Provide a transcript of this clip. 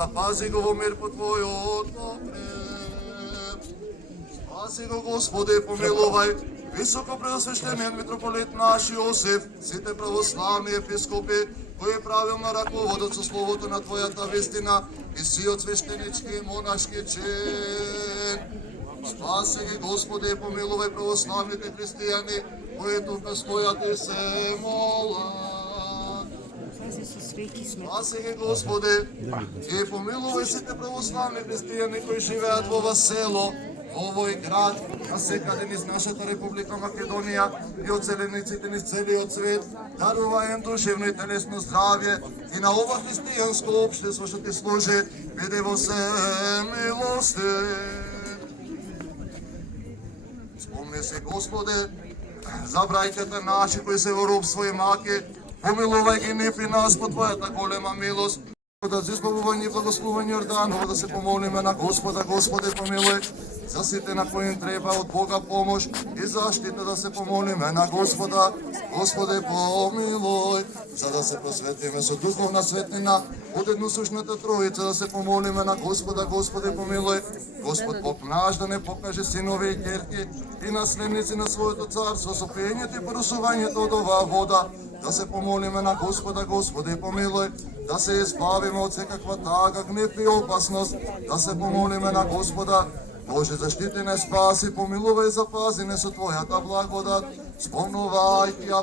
Запази го во мир по Твојот покреп. Спаси го, Господи, помилувај, високо преосвещениот митрополит наш Јосиф, сите православни епископи, кои правилно раководат со словото на Твојата вистина и сиот свештенички и монашки чин. Спаси ги, Господи, помилувај православните христијани, кои тука стојат и се молат. Спаси ги, Господи, и помилувај сите православни христијани кои живеат во ова село, во овој град, а секаде низ нашата Република Македонија и оцелениците низ целиот свет, дарувај им душевно и телесно здравје и на ова христијанско општество што ти служи, биде во се милостив. Спомни се, Господи, за браќата наши кои се во робство и маки, помилувај ги нив и нас по Твојата голема милост, да за избавување и благословување Јорданово, да се помолиме на Господа. Господи, помилуј, за сите на кои им треба од Бога помош и заштита, да се помолиме на Господа. Господи, помилуј, за да се просветиме со духовна светлина од едносушната Троица, да се помолиме на Господа. Господи, помилуј, Господ Бог наш да не покаже синови и ќерки и наследници на своето царство со пиењето и порусувањето од оваа вода, да се помолиме на Господа. Господи, помилуј, да се избавиме од секаква тага, гнев и опасност, да се помолиме на Господа. Боже, заштити не, спаси, помилувај, запази не со Твојата благодат, спомнувајќи ја